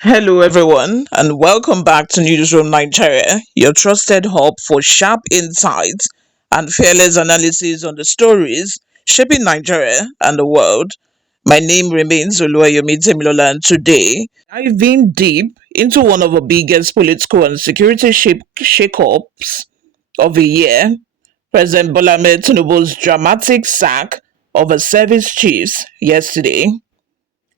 Hello, everyone, and welcome back to Newsroom Nigeria, your trusted hub for sharp insights and fearless analysis on the stories shaping Nigeria and the world. My name remains Oluyede Temilola, and today diving deep into one of the biggest political and security shakeups of the year, President Bola Ahmed Tinubu's dramatic sack of the service chiefs yesterday.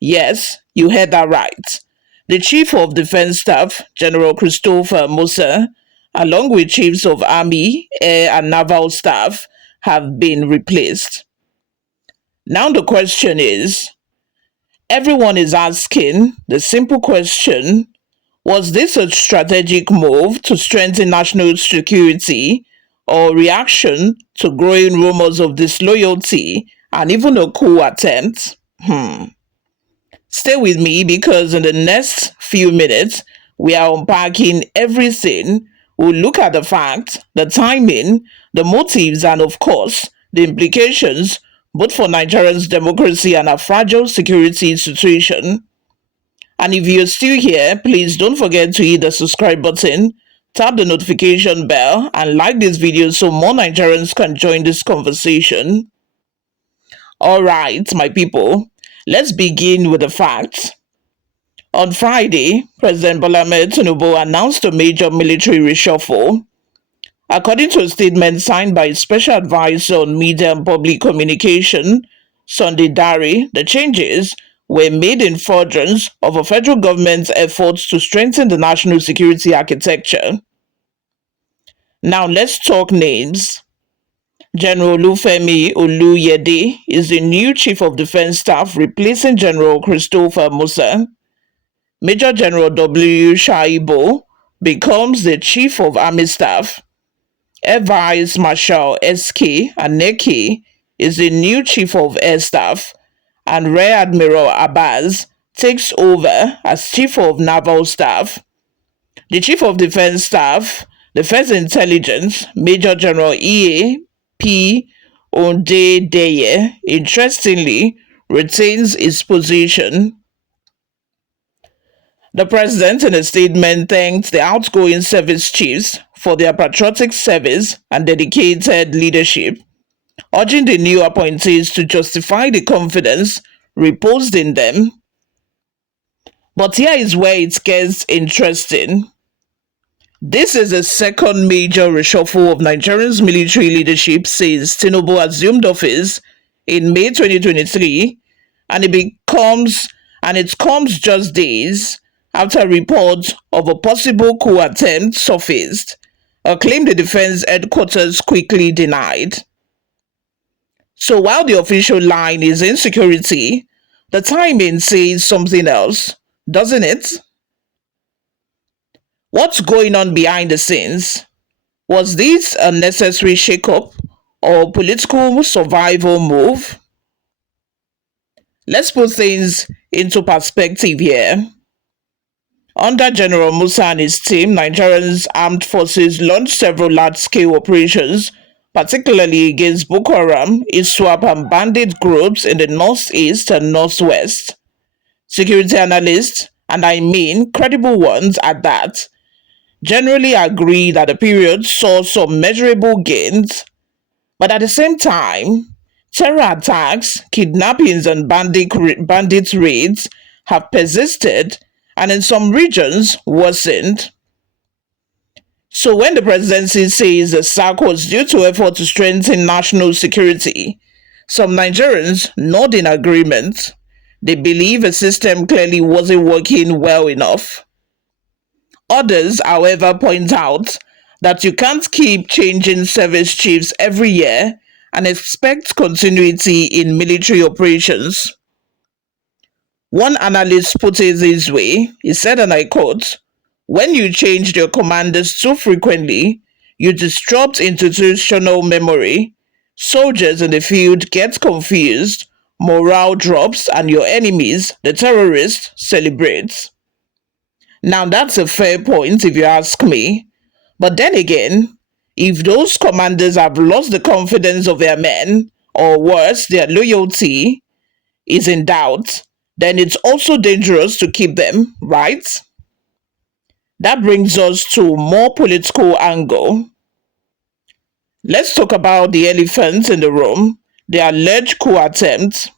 Yes, you heard that right. The Chief of Defense Staff, General Christopher Musa, along with chiefs of Army, Air, and Naval Staff, have been replaced. Now, the question is everyone is asking the simple question: was this a strategic move to strengthen national security or reaction to growing rumors of disloyalty and even a coup attempt? Stay with me because in the next few minutes, we are unpacking everything. We'll look at the fact, the timing, the motives, and of course, the implications both for Nigeria's democracy and a fragile security situation. And if you're still here, please don't forget to hit the subscribe button, tap the notification bell, and like this video so more Nigerians can join this conversation. All right, my people, let's begin with the facts. On Friday, President Bola Ahmed Tinubu announced a major military reshuffle. According to a statement signed by Special Advisor on Media and Public Communication, Sunday Dari, the changes were made in furtherance of a federal government's efforts to strengthen the national security architecture. Now let's talk names. General olufemi oluyede is the new Chief of Defense Staff replacing General Christopher Musa. Major General W. Shaibu becomes the Chief of Army Staff. Air Vice Marshal S.K. Aneke is the new Chief of Air Staff, and Rear Admiral Abbas takes over as Chief of Naval Staff. The Chief of Defense Staff, Defense Intelligence, Major General E.A.P. Ondedeye, interestingly, retains his position. The president, in a statement, thanked the outgoing service chiefs for their patriotic service and dedicated leadership, urging the new appointees to justify the confidence reposed in them. But here is where it gets interesting. This is the second major reshuffle of Nigeria's military leadership since Tinubu assumed office in May 2023, and it comes just days after reports of a possible coup attempt surfaced, a claim the defense headquarters quickly denied. So while the official line is insecurity, the timing says something else, doesn't it? What's going on behind the scenes? Was this a necessary shakeup or political survival move? Let's put things into perspective here. Under General Musa and his team, Nigeria's armed forces launched several large-scale operations, particularly against Boko Haram, ISWAP, and bandit groups in the northeast and northwest. Security analysts, and I mean credible ones at that, generally agree that the period saw some measurable gains, but at the same time, terror attacks, kidnappings, and bandit raids have persisted and in some regions worsened. So when the presidency says the sack was due to effort to strengthen national security, some Nigerians nod in agreement. They believe the system clearly wasn't working well enough. Others, however, point out that you can't keep changing service chiefs every year and expect continuity in military operations. One analyst put it this way. He said, and I quote, "When you change your commanders too frequently, you disrupt institutional memory. Soldiers in the field get confused, morale drops, and your enemies, the terrorists, celebrate." Now, that's a fair point if you ask me. But then again, if those commanders have lost the confidence of their men, or worse, their loyalty is in doubt, then it's also dangerous to keep them, right? That brings us to more political angle. Let's talk about the elephant in the room, the alleged coup attempt.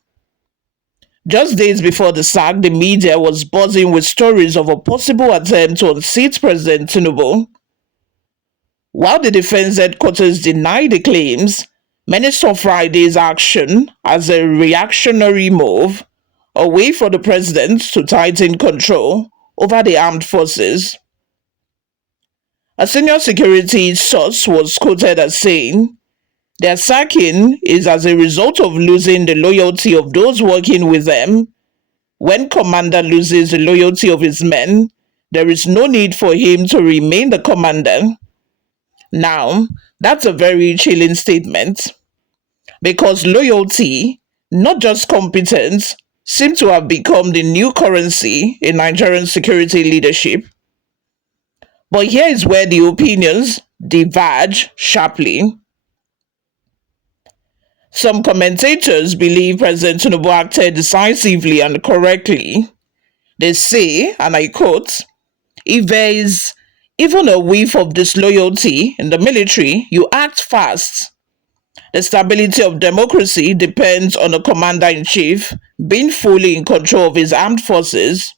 Just days before the sack, the media was buzzing with stories of a possible attempt to unseat President Tinubu. While the defense headquarters denied the claims, many saw Friday's action as a reactionary move, a way for the president to tighten control over the armed forces. A senior security source was quoted as saying, "Their sacking is as a result of losing the loyalty of those working with them. When commander loses the loyalty of his men, there is no need for him to remain the commander." Now, that's a very chilling statement because loyalty, not just competence, seem to have become the new currency in Nigerian security leadership. But here is where the opinions diverge sharply. Some commentators believe President Tinubu acted decisively and correctly. They say, and I quote, "If there is even a whiff of disloyalty in the military, you act fast. The stability of democracy depends on a commander-in-chief being fully in control of his armed forces."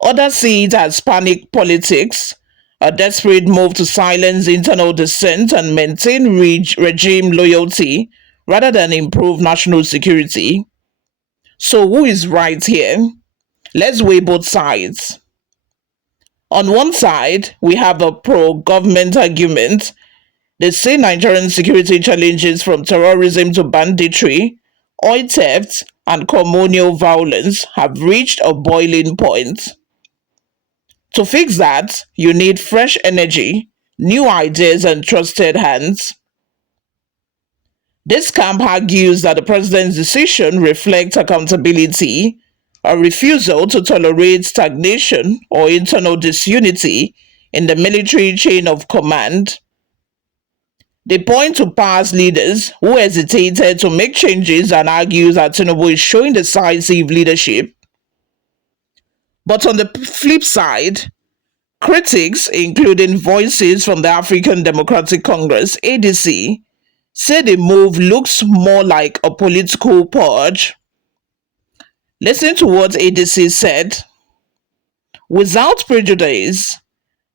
Others see it as panic politics, a desperate move to silence internal dissent and maintain regime loyalty rather than improve national security. So, who is right here? Let's weigh both sides. On one side, we have a pro government argument. They say Nigerian security challenges from terrorism to banditry, oil theft, and communal violence have reached a boiling point. To fix that, you need fresh energy, new ideas, and trusted hands. This camp argues that the president's decision reflects accountability, a refusal to tolerate stagnation or internal disunity in the military chain of command. They point to past leaders who hesitated to make changes and argue that Tinubu is showing decisive leadership. But on the flip side, critics, including voices from the African Democratic Congress (ADC), say the move looks more like a political purge. Listen to what ADC said. "Without prejudice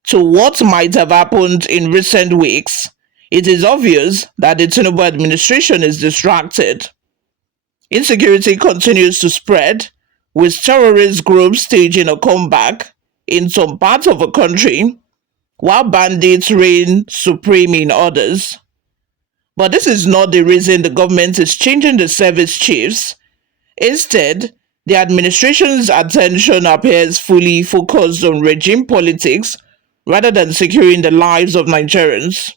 to what might have happened in recent weeks, it is obvious that the Tinubu administration is distracted. Insecurity continues to spread, with terrorist groups staging a comeback in some parts of the country, while bandits reign supreme in others. But this is not the reason the government is changing the service chiefs. Instead, the administration's attention appears fully focused on regime politics rather than securing the lives of Nigerians."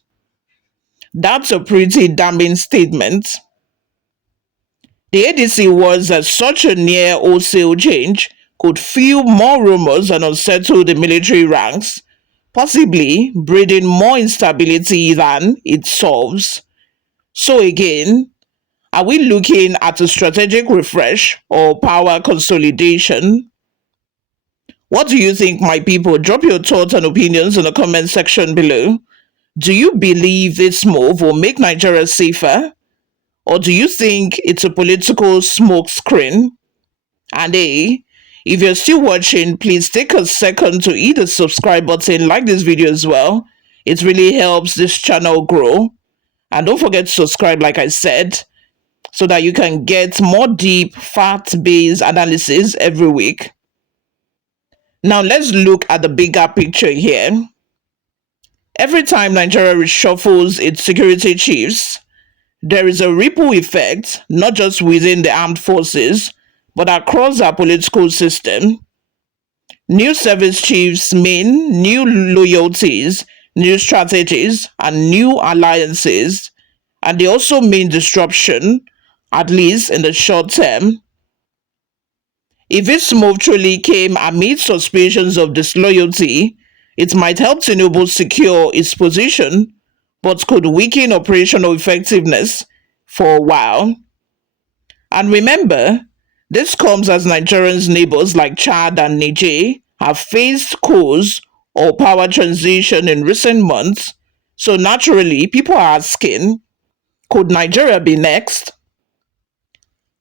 That's a pretty damning statement. The ADC warns that such a near wholesale change could fuel more rumors and unsettle the military ranks, possibly breeding more instability than it solves. So again, are we looking at a strategic refresh or power consolidation? What do you think, my people? Drop your thoughts and opinions in the comment section below. Do you believe this move will make Nigeria safer? Or do you think it's a political smokescreen? And hey, if you're still watching, please take a second to hit the subscribe button, like this video as well. It really helps this channel grow. And don't forget to subscribe, like I said, so that you can get more deep, fact-based analysis every week. Now let's look at the bigger picture here. Every time Nigeria reshuffles its security chiefs, there is a ripple effect, not just within the armed forces, but across our political system. New service chiefs mean new loyalties, new strategies, and new alliances, and they also mean disruption, at least in the short term. If this move truly came amid suspicions of disloyalty, it might help Tinubu secure its position, but could weaken operational effectiveness for a while. And remember, This comes as Nigerians' neighbors like Chad and Niger have faced coups or power transition in recent months. So naturally, people are asking, could Nigeria be next?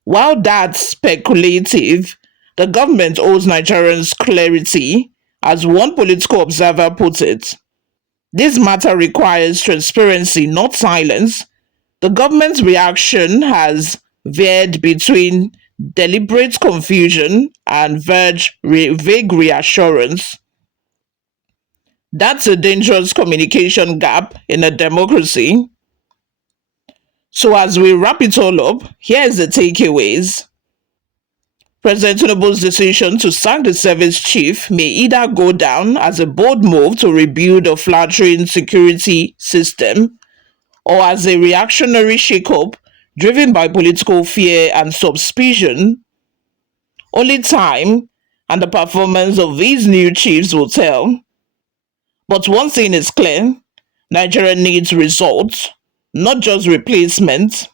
While that's speculative, the government owes Nigerians clarity, as one political observer put it. This matter requires transparency, not silence. The government's reaction has veered between deliberate confusion and vague reassurance. That's a dangerous communication gap in a democracy. So, as we wrap it all up, here's the takeaways. President Tinubu's decision to sack the service chief may either go down as a bold move to rebuild a flattering security system or as a reactionary shakeup driven by political fear and suspicion. Only time and the performance of these new chiefs will tell. But one thing is clear: Nigeria needs results, not just replacement.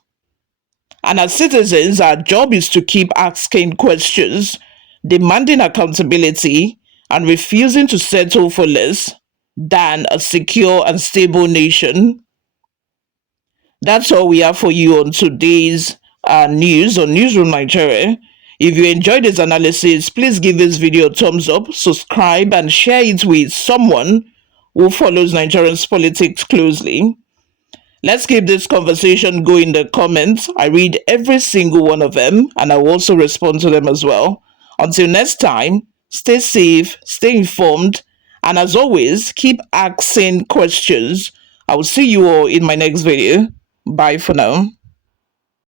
And as citizens, our job is to keep asking questions, demanding accountability, and refusing to settle for less than a secure and stable nation. That's all we have for you on today's news on Newsroom Nigeria. If you enjoyed this analysis, please give this video a thumbs up, subscribe, and share it with someone who follows Nigerians politics closely. Let's keep this conversation going in the comments. I read every single one of them and I will also respond to them as well. Until next time, stay safe, stay informed, and as always, keep asking questions. I will see you all in my next video. Bye for now.